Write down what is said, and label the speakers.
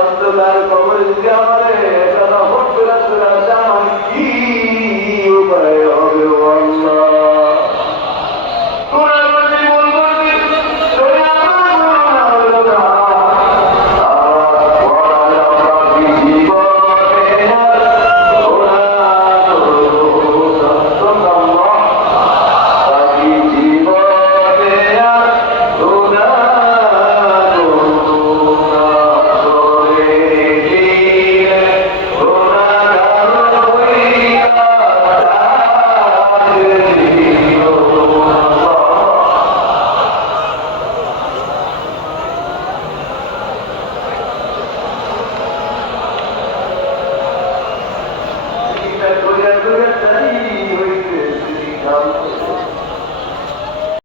Speaker 1: অন্ধকার কবরে দিতে হবে